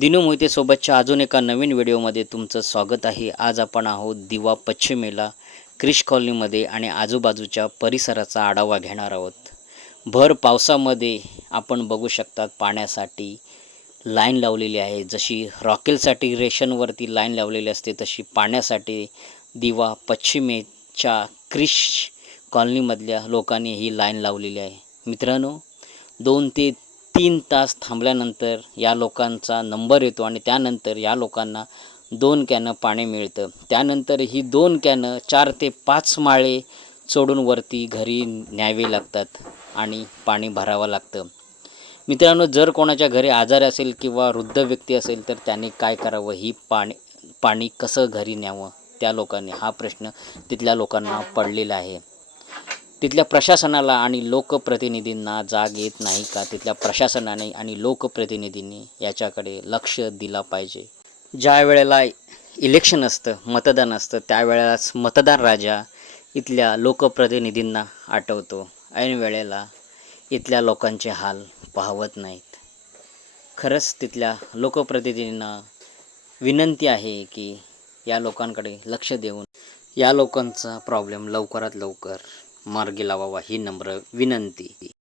दिनू मोहितेसोबतच्या अजून एका नवीन व्हिडिओमध्ये तुमचं स्वागत आहे. आज आपण आहोत दिवा पश्चिमेला क्रिश कॉलनीमध्ये आणि आजूबाजूच्या परिसराचा आढावा घेणार आहोत. भर पावसामध्ये आपण बघू शकतात पाण्यासाठी लाईन लावलेली आहे. जशी रॉकेलसाठी रेशनवरती लाईन लावलेली असते तशी पाण्यासाठी दिवा पश्चिमेच्या क्रिश कॉलनीमधल्या लोकांनी ही लाईन लावलेली आहे. मित्रांनो दोन ते तीन तास थांबल्यानंतर या लोकांचा नंबर येतो आणि त्यानंतर या लोकांना दोन कॅनं पाणी मिळतं. त्यानंतर ही दोन कॅनं चार ते पाच माळे चढून वरती घरी न्यावे लागतात आणि पाणी भरावं लागतं. मित्रांनो जर कोणाच्या घरी आजार असेल किंवा वृद्ध व्यक्ती असेल तर त्याने काय करावं? ही पाणी पाणी कसं घरी न्यावं? त्या लोकांनी हा प्रश्न तिथल्या लोकांना पडलेला आहे. तिथल्या प्रशासनाला आणि लोकप्रतिनिधींना जाग येत नाही का? तिथल्या प्रशासनाने आणि लोकप्रतिनिधींनी याच्याकडे लक्ष दिला पाहिजे. ज्या वेळेला इलेक्शन असतं मतदान असतं त्यावेळेलाच मतदार राजा इथल्या लोकप्रतिनिधींना आठवतो. ऐन वेळेला इथल्या लोकांचे हाल पाहवत नाहीत. खरंच तिथल्या लोकप्रतिनिधींना विनंती आहे की या लोकांकडे लक्ष देऊन या लोकांचा प्रॉब्लेम लवकरात लवकर मार्गी लावावा ही नम्र विनंती.